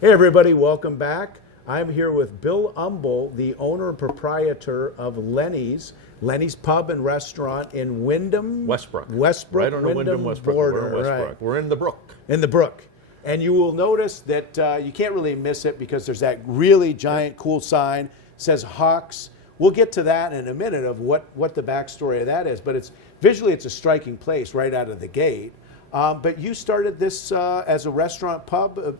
Hey everybody, welcome back. I'm here with Bull Umbel, the owner and proprietor of Lenny's. Lenny's Pub and Restaurant in Wyndham. Westbrook. Right on the Wyndham Westbrook. border. We're in Westbrook. Right. We're in the brook. In the brook. And you will notice that you can't really miss it because there's that really giant cool sign. It says Hawks. We'll get to that in a minute of what the backstory of that is. But it's visually it's a striking place right out of the gate. But you started this as a restaurant pub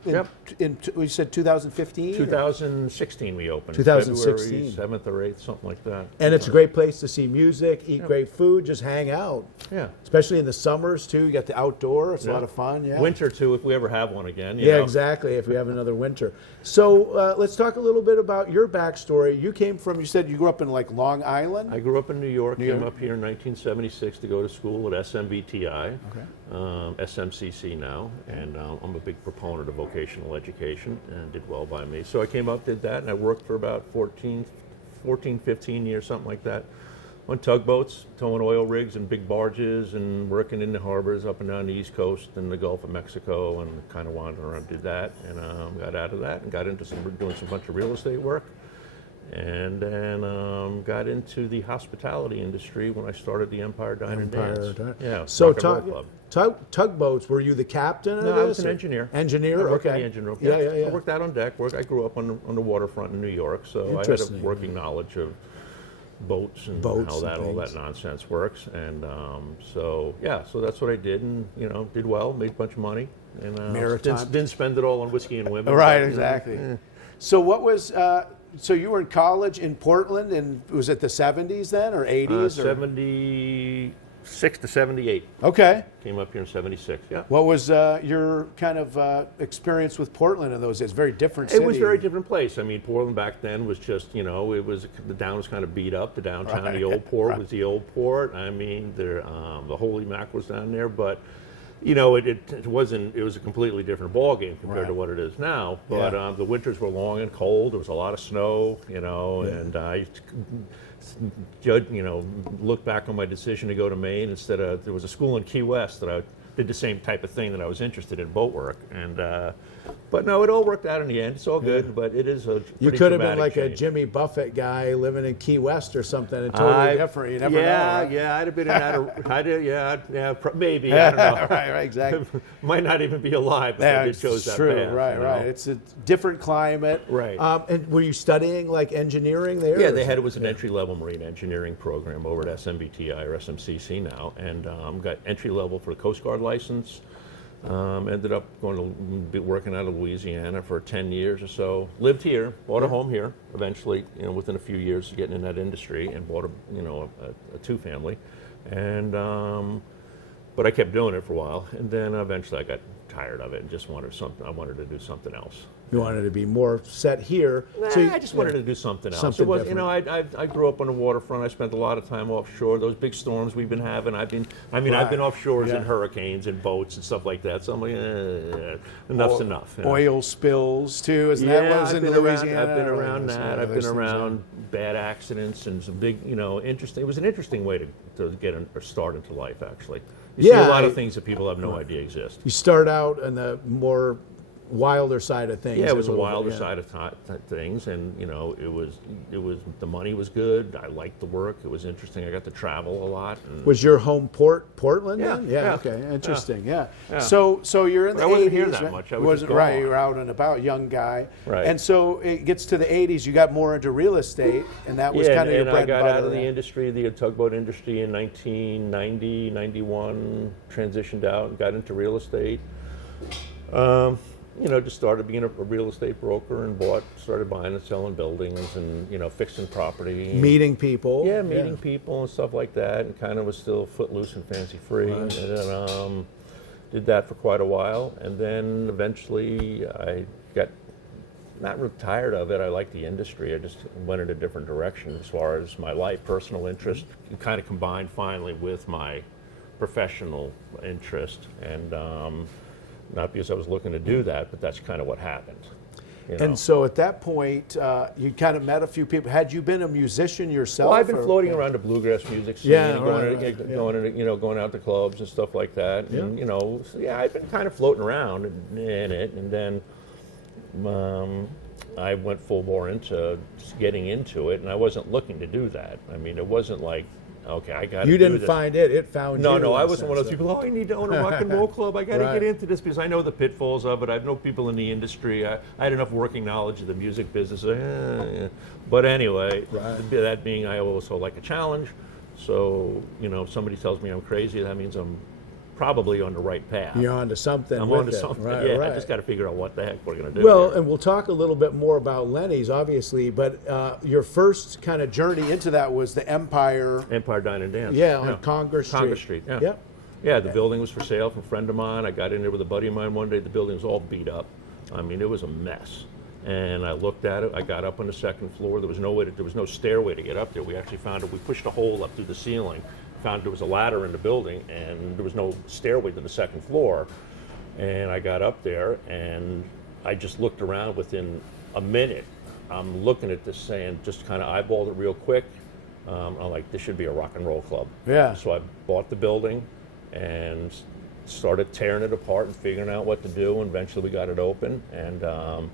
in you said 2015? 2016 we opened. 2016. February 7th or 8th, something like that. And it's a great place to see music, eat great food, just hang out. Yeah. Especially in the summers too. You got the outdoor. It's a lot of fun. Yeah. Winter too, if we ever have one again. Yeah, exactly. If we have another winter. So let's talk a little bit about your backstory. You came from. You said you grew up in like Long Island. I grew up in New York. Came up here in 1976 to go to school at SMVTI. Okay. SMCC now, and I'm a big proponent of vocational education, and did well by me. So I came up, did that, and I worked for about 14, 15 years, something like that, on tugboats, towing oil rigs and big barges, and working in the harbors up and down the East Coast and the Gulf of Mexico, and kind of wandered around, did that, and got out of that and got into doing some bunch of real estate work. And then got into the hospitality industry when I started the Empire Dine and Dance. Yeah. So tugboats, were you the captain of this? No, I was an engineer. Engineer, I worked in okay. the engine room. Yeah. I worked out on deck. I grew up on the waterfront in New York, so I had a working knowledge of boats and how that all that nonsense works. And so that's what I did, and did well, made a bunch of money, and didn't spend it all on whiskey and women. Right, exactly. So what was? So you were in college in Portland, and was it the 70s then, or 80s? 76 to 78. Okay. Came up here in 76, yeah. What was your kind of experience with Portland in those days? Very different city. It was a very different place. I mean, Portland back then was just, the down was kind of beat up. The downtown, the old port was the old port. I mean, the Holy Mac was down there, but it wasn't. It was a completely different ball game compared to what it is now. But the winters were long and cold. There was a lot of snow, and I look back on my decision to go to Maine instead of. There was a school in Key West that I did the same type of thing that I was interested in, boat work, and. But no, it all worked out in the end. It's all good, but it is a You could have been like change. a Jimmy Buffett guy living in Key West or something, and totally different. You never know. Right? Yeah, I'd have been in that. Maybe I don't know. right, exactly. Might not even be alive, but I did chose that path. Right. It's a different climate. Right. And were you studying like engineering there? Yeah, it was an entry-level marine engineering program over at SMBTI or SMCC now, and got entry-level for the Coast Guard license. Ended up going to be working out of Louisiana for 10 years or so. Lived here, bought a home here. Eventually, within a few years of getting in that industry, and bought a two-family. And but I kept doing it for a while, and then eventually I got tired of it and just wanted something. I wanted to do something else. You wanted to be more set here. I just wanted to do something else. Something different. I grew up on the waterfront. I spent a lot of time offshore. Those big storms we've been having. I've been offshores in hurricanes and boats and stuff like that. So I'm like, enough's enough. Oil spills too. Isn't that what was in Louisiana? I've been around that. I've been around bad accidents and some big, interesting. It was an interesting way to get a start into life. Actually, you see a lot of things that people have no idea exist. You start out in the more wilder side of things. Yeah, it was a wilder side of things, and it was the money was good. I liked the work. It was interesting. I got to travel a lot. Was your home port Portland? Yeah. Then? Yeah. Okay. Interesting. Yeah. So you're in the 80s. I wasn't here that much. I wasn't right. You were out and about, young guy. Right. And so it gets to the 80s. You got more into real estate, and that was kind of your bread and butter. I got out of the industry, the tugboat industry, in 1990, 91. Transitioned out and got into real estate. Just started being a real estate broker and started buying and selling buildings and, fixing property. Meeting people. Yeah, meeting people and stuff like that, and kind of was still footloose and fancy free. Right. And then did that for quite a while. And then eventually I got not really tired of it. I liked the industry. I just went in a different direction as far as my life, personal interest, kind of combined finally with my professional interest. And not because I was looking to do that, but that's kind of what happened. And so at that point, you kind of met a few people. Had you been a musician yourself? Well, I've been floating around the bluegrass music scene, going out to clubs and stuff like that. And, I've been kind of floating around in it. And then I went full bore into getting into it, and I wasn't looking to do that. I mean, it wasn't like, okay, I got to do this. You didn't find it; it found you. No, I wasn't one of those people. Oh, I need to own a rock and roll club. I got to Right. get into this because I know the pitfalls of it. I know people in the industry. I had enough working knowledge of the music business. But anyway, that being, I also like a challenge. So if somebody tells me I'm crazy, that means I'm probably on the right path. You're onto something. I'm with onto it. something. Right, Yeah, right. I just got to figure out what the heck we're going to do. Well, here. and we'll talk a little bit more about Lennys, obviously, but your first kind of journey into that was the Empire. Empire Dine and Dance. On Congress Street. Congress Street. Yeah. Yep. Yeah, the building was for sale from a friend of mine. I got in there with a buddy of mine one day. The building was all beat up. I mean, it was a mess. And I looked at it. I got up on the second floor. There was no stairway to get up there. We actually found it. We pushed a hole up through the ceiling. Found there was a ladder in the building, and there was no stairway to the second floor. And I got up there, and I just looked around. Within a minute, I'm looking at this, saying, just kind of eyeballed it real quick. I'm like, this should be a rock and roll club. Yeah. So I bought the building and started tearing it apart and figuring out what to do. And eventually, we got it open, and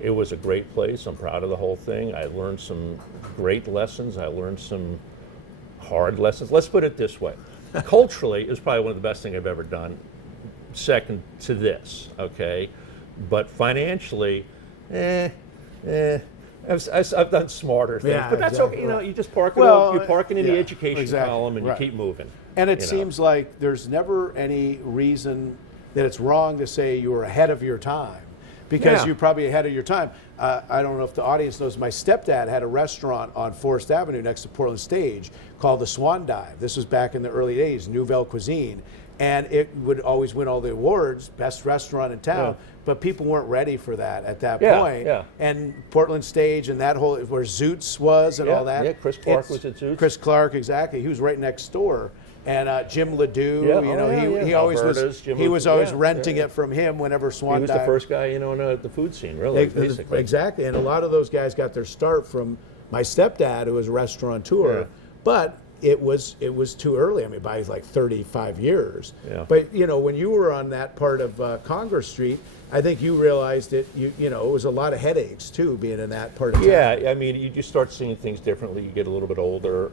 it was a great place. I'm proud of the whole thing. I learned some great lessons. I learned some hard lessons. Let's put it this way. Culturally, it was probably one of the best things I've ever done, second to this, okay? But financially, I've done smarter things. Yeah, but that's exactly. okay. You just park it you're parking in yeah, the education exactly, column and right. you keep moving. And it seems like there's never any reason that it's wrong to say you were ahead of your time, because you're probably ahead of your time. I don't know if the audience knows, my stepdad had a restaurant on Forest Avenue next to Portland Stage called the Swan Dive. This was back in the early days, Nouvelle Cuisine. And it would always win all the awards, best restaurant in town, but people weren't ready for that at that point. Yeah. And Portland Stage and that whole, where Zoots was and all that. Yeah, Chris Clark was at Zoots. Chris Clark, exactly. He was right next door. And Jim Ledoux, he always Alberta's, was always renting it from him whenever Swan He was Dive. the first guy, in the food scene, really, basically. Exactly, and a lot of those guys got their start from my stepdad, who was a restaurateur. Yeah. But it was too early. I mean, by like 35 years. Yeah. But when you were on that part of Congress Street, I think you realized it. It was a lot of headaches too, being in that part of town. Yeah, I mean, you just start seeing things differently. You get a little bit older.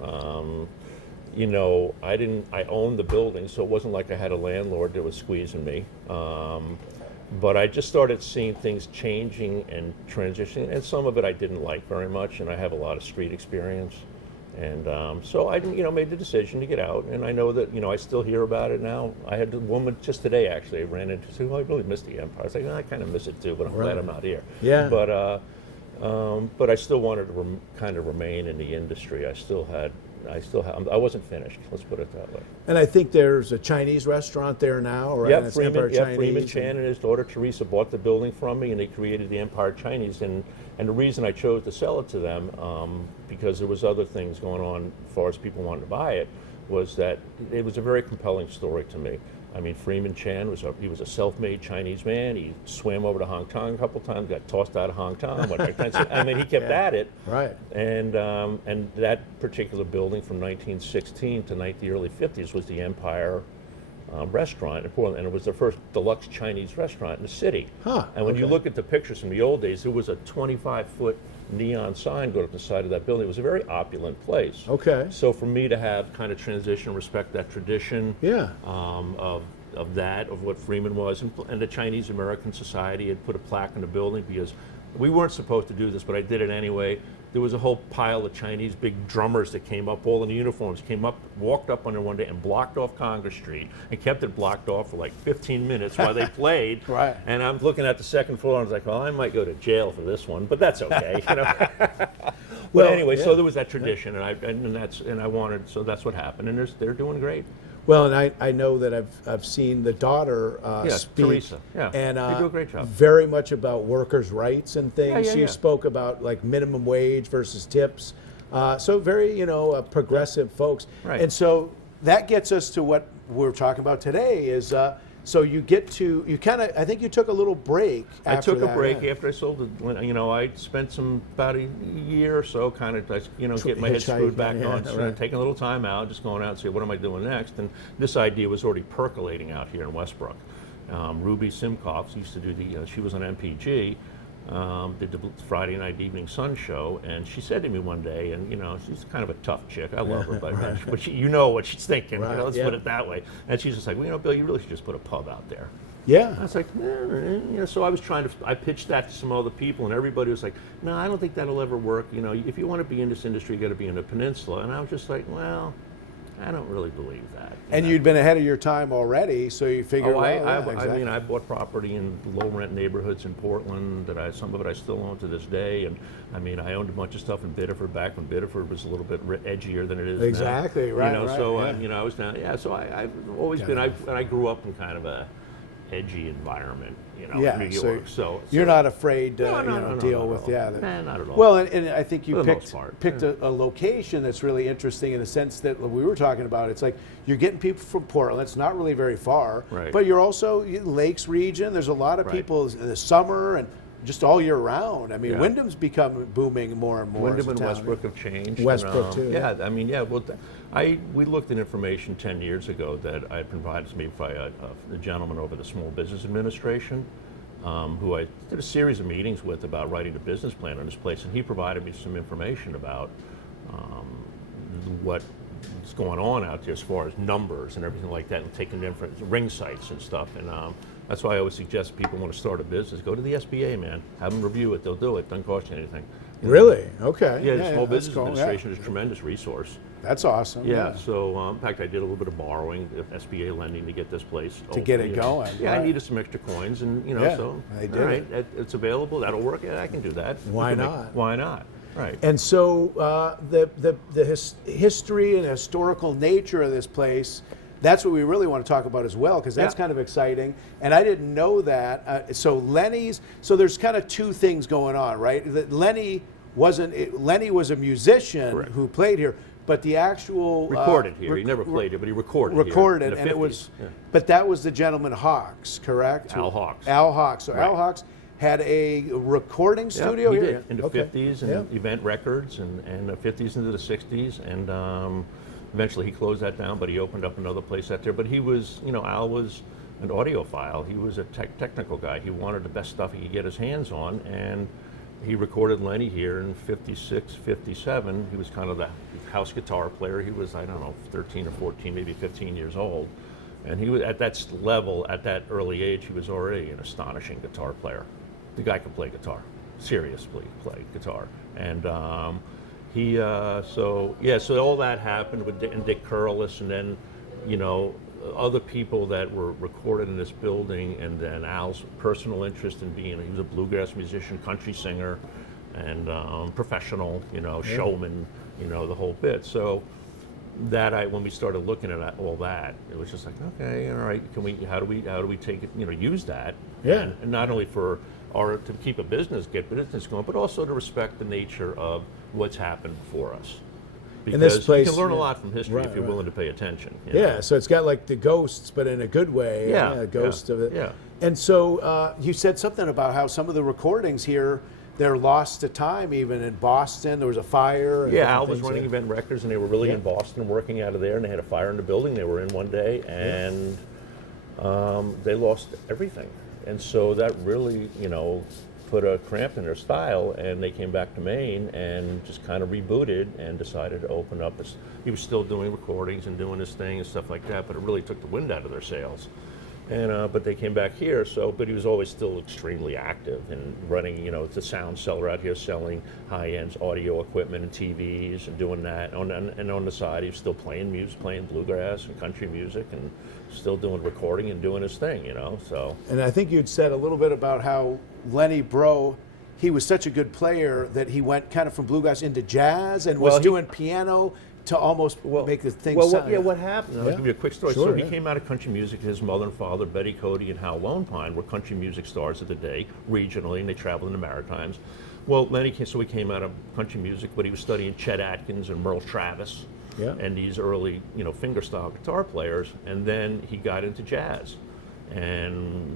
I owned the building, so it wasn't like I had a landlord that was squeezing me. But I just started seeing things changing and transitioning, and some of it I didn't like very much, and I have a lot of street experience. And so I, made the decision to get out, and I know that, I still hear about it now. I had a woman just today, actually, I ran into, said, well, I really miss the Empire. I was like, I kind of miss it too, but I'm glad I'm not here. Yeah. But I still wanted to kind of remain in the industry. I wasn't finished, let's put it that way. And I think there's a Chinese restaurant there now, right? Yeah, It's Empire Freeman Chinese. Chan and his daughter Teresa bought the building from me, and they created the Empire Chinese. And the reason I chose to sell it to them, because there was other things going on as far as people wanted to buy it, was that it was a very compelling story to me. I mean, Freeman Chan was a self-made Chinese man. He swam over to Hong Kong a couple times, got tossed out of Hong Kong. I mean, he kept at it. Right. And that particular building from 1916 to the early 50s was the Empire restaurant in Portland, and it was the first deluxe Chinese restaurant in the city. Huh, and when you look at the pictures from the old days, there was a 25-foot neon sign going up the side of that building. It was a very opulent place. Okay. So for me to have kind of transition, respect that tradition of what Freeman was, and the Chinese American Society had put a plaque in the building, because we weren't supposed to do this, but I did it anyway. There was a whole pile of Chinese big drummers that came up, all in uniforms, walked up on there one day and blocked off Congress Street and kept it blocked off for like 15 minutes while they played. Right. And I'm looking at the second floor, and I was like, well, I might go to jail for this one, but that's okay. Well, anyway, so there was that tradition, so that's what happened, and they're doing great. Well, and I know that I've seen the daughter speak, Teresa. Yeah, and they do a great job. Very much about workers' rights and things. She Yeah. spoke about like minimum wage versus tips. So very progressive folks. Right. And so that gets us to what we're talking about today is. So you I think you took a little break after I took a that, break yeah. after I sold it. I spent about a year or so kind of, getting my head screwed back on, taking a little time out, just going out and see what am I doing next. And this idea was already percolating out here in Westbrook. Ruby Simcoff used to do she was on MPG, did the Friday night evening Sun show, and she said to me one day, and she's kind of a tough chick. I love her, but she, what she's thinking. Right, Let's put it that way. And she's just like, well, Bill, you really should just put a pub out there. Yeah. I was like, so I pitched that to some other people, and everybody was like, no, I don't think that'll ever work. If you want to be in this industry, you got to be in the peninsula. And I was just like, well, I don't really believe that. And you'd been ahead of your time already, so you figured, exactly. I bought property in low-rent neighborhoods in Portland some of it I still own to this day. And, I owned a bunch of stuff in Biddeford back when Biddeford was a little bit edgier than it is exactly, now. Right, So, yeah. I was down, so I've always been, I grew up in kind of a edgy environment, in New York. So you're not afraid to deal with not at all. Well, and I think you For the picked most part, a location that's really interesting in the sense that we were talking about. It's like you're getting people from Portland. It's not really very far, right. But you're also Lakes region. There's a lot of people in the summer and just all year round. Wyndham's become booming more and more. Wyndham and Westbrook have changed. Westbrook too. We looked at information 10 years ago that I provided to me by a gentleman over the Small Business Administration, who I did a series of meetings with about writing a business plan on this place, and he provided me some information about what's going on out there as far as numbers and everything like that, and taking different ring sites and stuff. And that's why I always suggest people want to start a business, go to the SBA, man. Have them review it. They'll do it. Doesn't cost you anything. Really? Okay. Yeah, the Small Business Administration is a tremendous resource. That's awesome. Yeah. So, in fact, I did a little bit of borrowing, SBA lending, to get this place to get it going. Yeah, right. I needed some extra coins, and so I did. All right, it's available. That'll work. Yeah, I can do that. Why not? Why not? Right. And so the history and historical nature of this place, that's what we really want to talk about as well, because that's kind of exciting. And I didn't know that. So Lennys, so there's kind of two things going on, right? Lenny was a musician Correct. who played here, but the actual recorded here. He never played it, but he recorded here in the and 50s. It was. Yeah. But that was the gentleman Hawks, correct? Al Hawks. Al Hawks. So right. Al Hawks had a recording studio he here did. In the 50s and Event Records and the 50s into the 60s, and eventually he closed that down, but he opened up another place out there. But he was, Al was an audiophile. He was a technical guy. He wanted the best stuff he could get his hands on, and he recorded Lenny here in 56, 57. He was kind of the house guitar player. He was, 13 or 14, maybe 15 years old. And he was at that level, at that early age, he was already an astonishing guitar player. The guy could play guitar, seriously play guitar. And so all that happened with Dick Curlis, and then, other people that were recorded in this building, and then Al's personal interest in he was a bluegrass musician, country singer, and professional, showman, the whole bit. So when we started looking at all that, it was just like, okay, all right, how do we take it, use that, and not only to keep a business going, but also to respect the nature of what's happened before us. Because in this place, you can learn a lot from history if you're willing to pay attention. Yeah, so it's got like the ghosts, but in a good way. Yeah, ghost of it. Yeah. And so you said something about how some of the recordings here, they're lost to time. Even in Boston, there was a fire. Yeah, Al was running Event Records, and they were really in Boston, working out of there, and they had a fire in the building they were in one day, and they lost everything. And so that really, put a cramp in their style, and they came back to Maine and just kind of rebooted and decided to open up. He was still doing recordings and doing his thing and stuff like that, but it really took the wind out of their sails. And but they came back here. But he was always still extremely active and running, the sound seller out here, selling high-end audio equipment and TVs and doing that. And on the side, he was still playing music, playing bluegrass and country music, and still doing recording and doing his thing, So. And I think you'd said a little bit about how Lenny Bro, he was such a good player that he went kind of from bluegrass into jazz and was doing piano to almost make the thing sound. What happened? I'll give you a quick story. Sure, so he came out of country music. His mother and father, Betty Cody and Hal Lone Pine, were country music stars of the day, regionally, and they traveled in the Maritimes. Well, Lenny came out of country music, but he was studying Chet Atkins and Merle Travis, and these early, fingerstyle guitar players, and then he got into jazz, and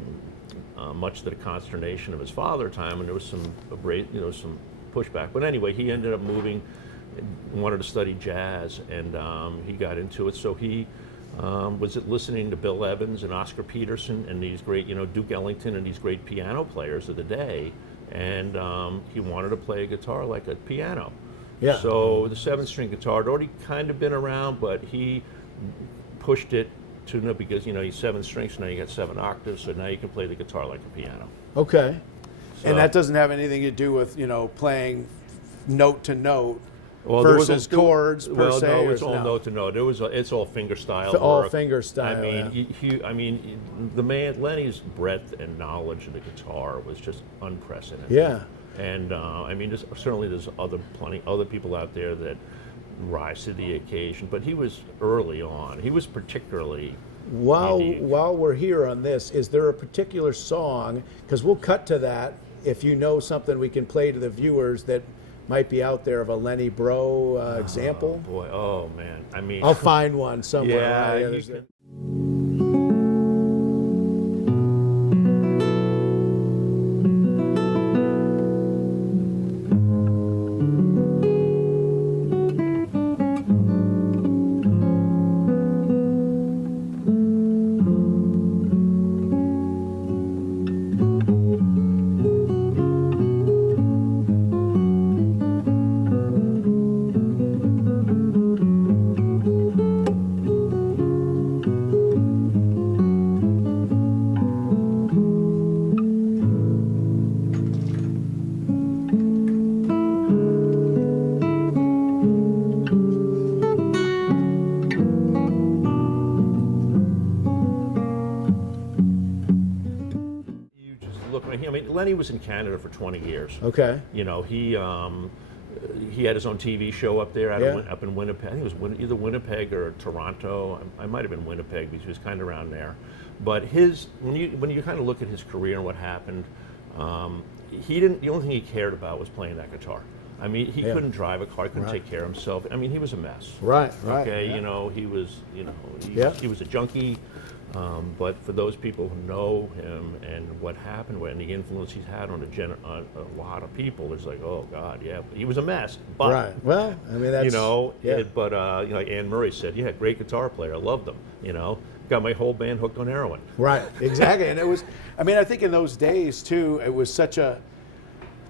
much to the consternation of his father time, and there was some pushback. But anyway, he ended up moving, wanted to study jazz, and he got into it. So he was listening to Bill Evans and Oscar Peterson and these great, Duke Ellington and these great piano players of the day, and he wanted to play a guitar like a piano. Yeah. So the 7-string guitar had already kind of been around, but he pushed it to because he's 7 strings, so now you got 7 octaves, so now you can play the guitar like a piano. Okay. So, And that doesn't have anything to do with playing note to note well, versus chords per well, se. no, it's or all note to note. It's all finger style. All work. finger style. I mean, the man Lenny's breadth and knowledge of the guitar was just unprecedented. Yeah. And I mean, there's plenty other people out there that rise to the occasion, but he was early on. He was particularly unique. While we're here on this, is there a particular song? Because we'll cut to that. If you know something, we can play to the viewers that might be out there of a Lenny Bro example. Boy, oh man! I mean, I'll find one somewhere. Yeah, There's you can. Lenny was in Canada for 20 years. Okay. He had his own TV show up there up in Winnipeg. I think it was either Winnipeg or Toronto. I might have been Winnipeg because he was kind of around there. But when you kind of look at his career and what happened, he didn't. The only thing he cared about was playing that guitar. I mean, he couldn't drive a car, he couldn't take care of himself. I mean, he was a mess. Right. Okay, Yeah. he was a junkie. But for those people who know him and what happened and the influence he's had on a lot of people, it's like, oh God, yeah, he was a mess. But, right. Well, I mean, that's like Anne Murray said, yeah, great guitar player, I loved him. Got my whole band hooked on heroin. Right. Exactly. And it was. I mean, I think in those days too, it was such a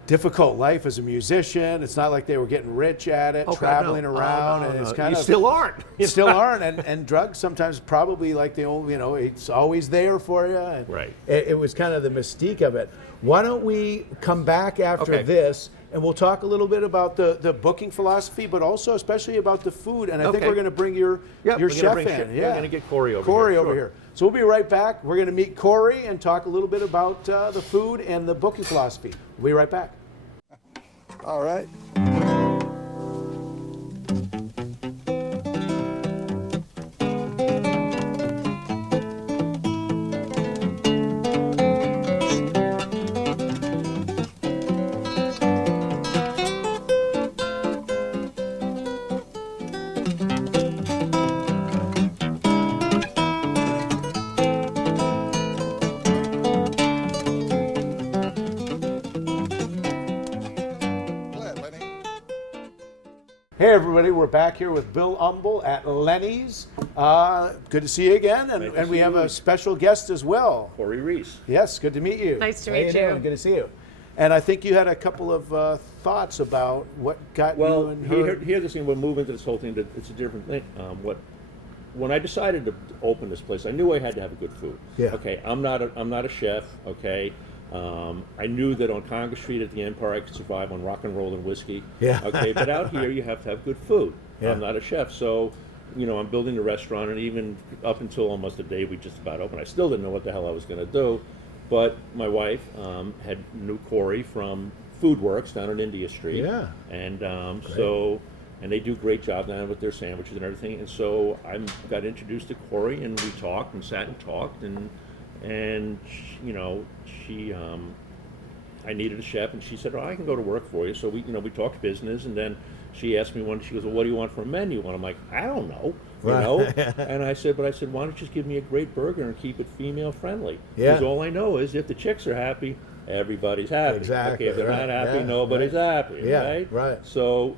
difficult life as a musician. It's not like they were getting rich at it, traveling around, and it's kind of still aren't. Still aren't, and drugs sometimes probably like they only, it's always there for you. And right. It was kind of the mystique of it. Why don't we come back after this, and we'll talk a little bit about the booking philosophy, but also especially about the food. And I think we're going to bring your chef in. We're going to get Cory over here. So we'll be right back. We're going to meet Cory and talk a little bit about the food and the booking philosophy. We'll be right back. All right. Hey everybody, we're back here with Bull Umbel at Lennys. Good to see you again, and we have a special guest as well. Cory Reese. Yes, good to meet you. Nice to meet you. Doing? Good to see you. And I think you had a couple of thoughts about what got you and her. Here's the thing. We'll move into this whole thing. It's a different thing. When I decided to open this place, I knew I had to have a good food. Yeah. Okay. I'm not a chef. Okay. I knew that on Congress Street at the Empire I could survive on rock and roll and whiskey. Yeah. Okay, but out here you have to have good food. Yeah. I'm not a chef, so I'm building a restaurant, and even up until almost the day we just about opened, I still didn't know what the hell I was going to do. But my wife knew Cory from Food Works down on India Street. Yeah. And and they do a great job down with their sandwiches and everything. And so I got introduced to Cory, and we talked and sat and talked and I needed a chef, and she said, "Oh, I can go to work for you." So we talked business, and then she asked me she goes, "Well, what do you want for a menu?" And I'm like, "I don't know, And I said, "Why don't you just give me a great burger and keep it female friendly? Because all I know is if the chicks are happy, everybody's happy. Exactly. Okay, if they're not happy, nobody's happy. Right? So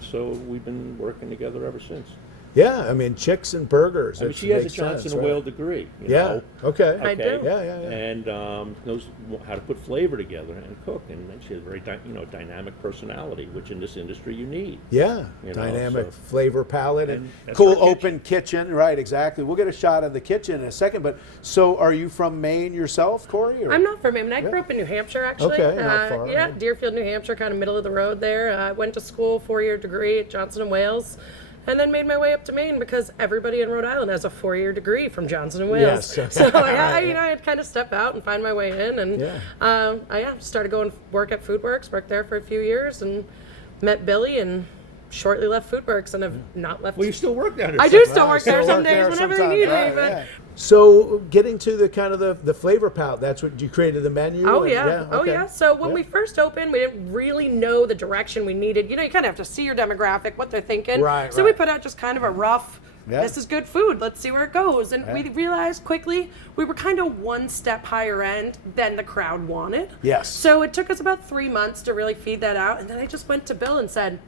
so we've been working together ever since." Yeah, I mean, chicks and burgers. I mean, it she has a makes Johnson sense, and right? Whale degree. You Yeah. know? Okay. I do. Yeah. And knows how to put flavor together and cook, and she has a very dynamic personality, which in this industry you need. Yeah. You know, Dynamic so- flavor palette and that's cool her kitchen. open kitchen. Right. Exactly. We'll get a shot of the kitchen in a second. But so, are you from Maine yourself, Corey? Or? I'm not from Maine. I grew up in New Hampshire, actually. Okay, not far, Yeah, yeah. Deerfield, New Hampshire, kind of middle of the road there. I went to school, 4-year degree at Johnson and Wales, and then made my way up to Maine because everybody in Rhode Island has a 4-year degree from Johnson and Wales. Yes. So I had kind of step out and find my way in, and Yeah. I started going work at FoodWorks. Worked there for a few years, and met Billy, and shortly left FoodWorks, and have not left. Well, you still work down there. I do sometimes. still work there Still some work days there whenever sometimes, they need right, me, but. yeah. So, getting to the kind of the flavor palette, that's what you created the menu? Oh and- yeah. Oh okay. yeah. So when Yeah. we first opened, we didn't really know the direction we needed. You know, you kind of have to see your demographic, what they're thinking. Right, So we right. put out just kind of a rough. Yeah. This is good food. Let's see where it goes. And Yeah. we realized quickly we were kind of one step higher end than the crowd wanted. Yes. So it took us about 3 months to really feed that out. And then I just went to Bill and said,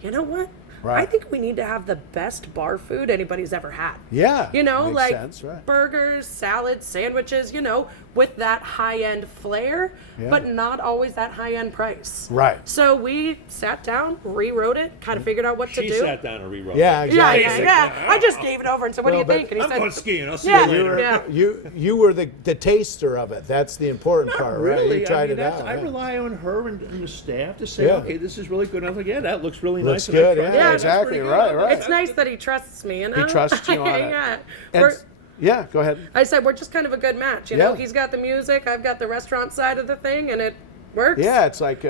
you know what? Right. I think we need to have the best bar food anybody's ever had. Yeah, You know, makes like sense, right. burgers, salads, sandwiches, you know, with that high-end flair, Yeah. but not always that high-end price. Right. So we sat down, rewrote it, kind of figured out what to She do. sat down and rewrote. Yeah, it. Yeah, exactly. yeah, yeah. I just gave it over and said, what Well, do you but think? And he I'm said, going skiing. I'll see Yeah, you later. yeah. You were the taster of it. That's the important part, right? Really, You tried I mean, it out. I yeah. rely on her and the staff to say, Yeah. okay, this is really good. And I was like, yeah, that looks really Looks nice. and I good, tried yeah, it. That's exactly, pretty right, good. right. it's nice that he trusts me. And He trusts you on it. Yeah. And- We're- yeah, go ahead. I said, we're just kind of a good match. You know, Yeah. he's got the music, I've got the restaurant side of the thing, and it works. Yeah, it's like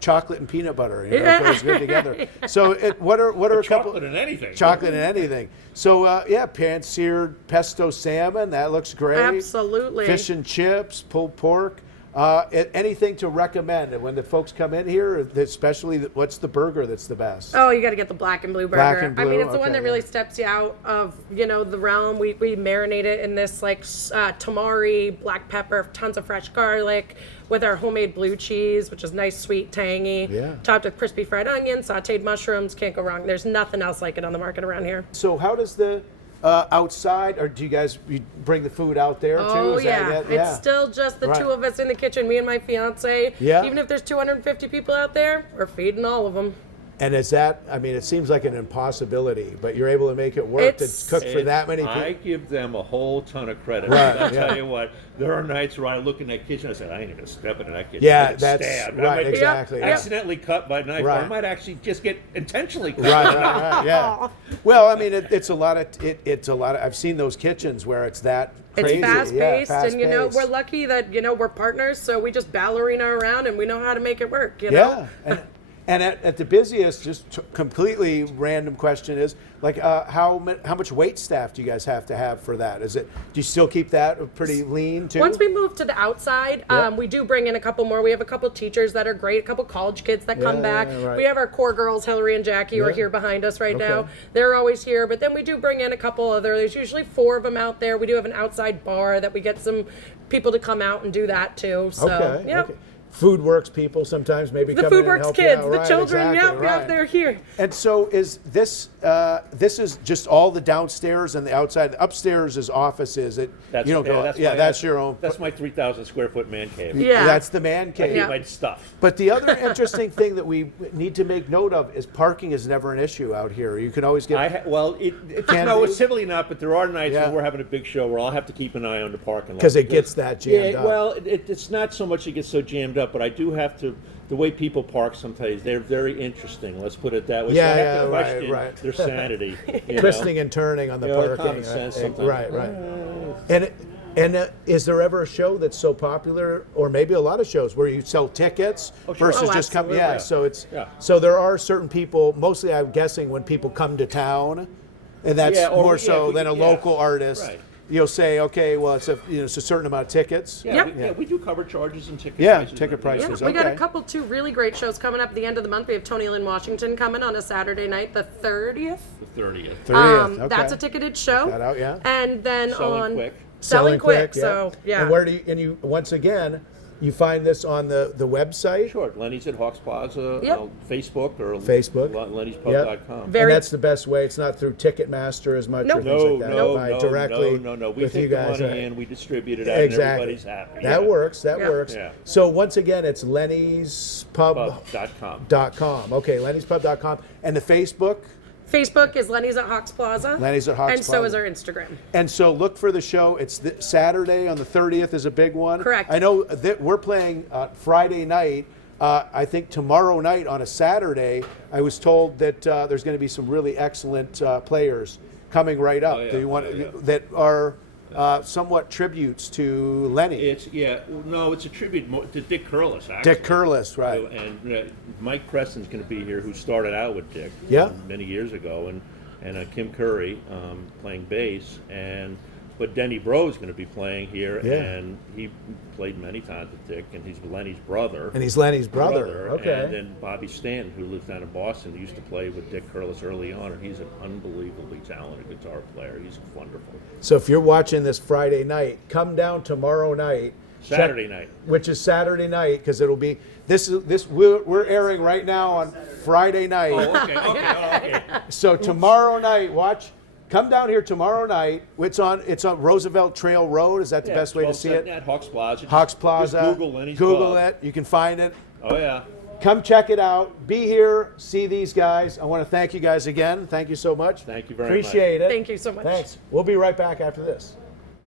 chocolate and peanut butter. You know, Yeah. it goes good together. So, what are a couple Chocolate and anything. chocolate and anything? So, pan-seared pesto salmon. That looks great. Absolutely. Fish and chips, pulled pork. Anything to recommend when the folks come in here, especially what's the burger that's the best? Oh, you got to get the black and blue burger. Black and I mean, blue, it's the one okay, that really yeah. steps you out of, you know, the realm. We marinate it in this like tamari, black pepper, tons of fresh garlic, with our homemade blue cheese, which is nice, sweet, tangy. Yeah. Topped with crispy fried onions, sautéed mushrooms. Can't go wrong. There's nothing else like it on the market around here. So, how does the outside, or do you bring the food out there too? Oh Is that yeah. it? It's still just the Right. two of us in the kitchen, me and my fiance. Yeah. Even if there's 250 people out there, we're feeding all of them. And is that? I mean, it seems like an impossibility, but you're able to make it work It's- to cook for that many people. I give them a whole ton of credit. Right, I'll yeah. tell you what, there are nights where I look in that kitchen and I say, I ain't even gonna step into that kitchen. Yeah, I get that's stabbed. right, I might exactly, Get yeah. accidentally cut by a knife, or Right. I might actually just get intentionally cut. Right, yeah. Well, I mean, it's a lot of. It's a lot of. I've seen those kitchens where it's that crazy. It's fast yeah, paced, and you know, fast-paced. we're lucky that, you know, we're partners, so we just ballerina around and we know how to make it work, you Yeah, know? and at the busiest, just completely random question is like, how much wait staff do you guys have to have for that? Is it? Do you still keep that pretty lean too? Once we move to the outside, Yeah. we do bring in a couple more. We have a couple teachers that are great, a couple college kids that come Yeah, back. right. We have our core girls, Hillary and Jackie, who are Yeah. here behind us right now. Okay. They're always here, but then we do bring in a couple other. There's usually 4 of them out there. We do have an outside bar that we get some people to come out and do that too. So, Okay. yeah. Okay. Food works people sometimes maybe The come in and FoodWorks help you kids, out. the Right, children, exactly, yep, right. they're here. And so is this? This is just all the downstairs and the outside. The upstairs is offices. You don't go. That's your own. That's my 3,000 square foot man cave. Yeah. That's the man I cave. keep Yeah. my stuff. But the other interesting thing that we need to make note of is parking is never an issue out here. You can always get Can no, be. it's typically not, but there are nights Yeah. when we're having a big show where I'll have to keep an eye on the parking lot. because it gets that jammed Yeah, up. well, it's not so much it gets so jammed up, but I do have to. The way people park sometimes, they're very interesting. Let's put it that way. Yeah, so I have yeah, to right, question right. their sanity. You know? Twisting and turning on the You know, parking. common sense sometimes. Right. And is there ever a show that's so popular, or maybe a lot of shows where you sell tickets Oh, sure. versus Oh, just come? absolutely. Yeah. So it's Yeah. so there are certain people. Mostly, I'm guessing when people come to town, and that's Yeah, or more yeah, so if we- than a yeah. local artist. Right. You'll say, okay, well, it's a certain amount of tickets. Yeah, Yep. we do cover charges and ticket Yeah, prices. ticket Yeah, prices. we got Okay. a couple, 2 really great shows coming up at the end of the month. We have Tony Lynn Washington coming on a Saturday night, the 30th. The 30th. 30th. Okay. That's a ticketed show. Check that out, yeah. And then Selling on quick. Selling quick. So yeah. And where do you? And you once again, you find this on the website. Sure, Lenny's at Hawks Plaza, Yep. Facebook or Facebook. LennysPub.com. Very- And that's the best way. It's not through Ticketmaster as much Nope. or things No, like that. no, Buy no, directly no. We with you take the guys. money right? and we distribute it out, and Exactly. everybody's happy. That works. That Yeah. works. Yeah. So once again, it's LennysPub.com. Pub.com. Okay, LennysPub.com. And the Facebook, Facebook is Lenny's at Hawks Plaza. Lenny's at Hawks and so Plaza. is our Instagram. And so look for the show. It's Saturday on the 30th is a big one. Correct. I know that we're playing Friday night. I think tomorrow night on a Saturday, I was told that there's going to be some really excellent players coming right up. Oh, yeah. Do you want Oh, yeah. that are somewhat tributes to Lenny? It's a tribute to Dick Curlis, actually. Dick Curlis, right? And Mike Preston's going to be here, who started out with Dick many years ago, and Kim Curry playing bass, but Denny Bro's going to be playing here, and he played many times with Dick, and he's Lenny's brother. And he's Lenny's brother. Okay. And then Bobby Stanton, who lives down in Boston, used to play with Dick Curlis early on, and he's an unbelievably talented guitar player. He's wonderful. So if you're watching this Friday night, come down tomorrow night. Saturday night. Which is Saturday night, because it'll be we're airing right now on Friday night. Oh, okay. So tomorrow night, come down here tomorrow night. It's on Roosevelt Trail Road. Is that the best way to see it? At Hawks Plaza. Hawks Plaza. Just Google Lenny's Google Pub. it. You can find it. Oh, yeah. Come check it out. Be here. See these guys. I want to thank you guys again. Thank you so much. Thank you very much. Appreciate it. Thank you so much. Thanks. We'll be right back after this.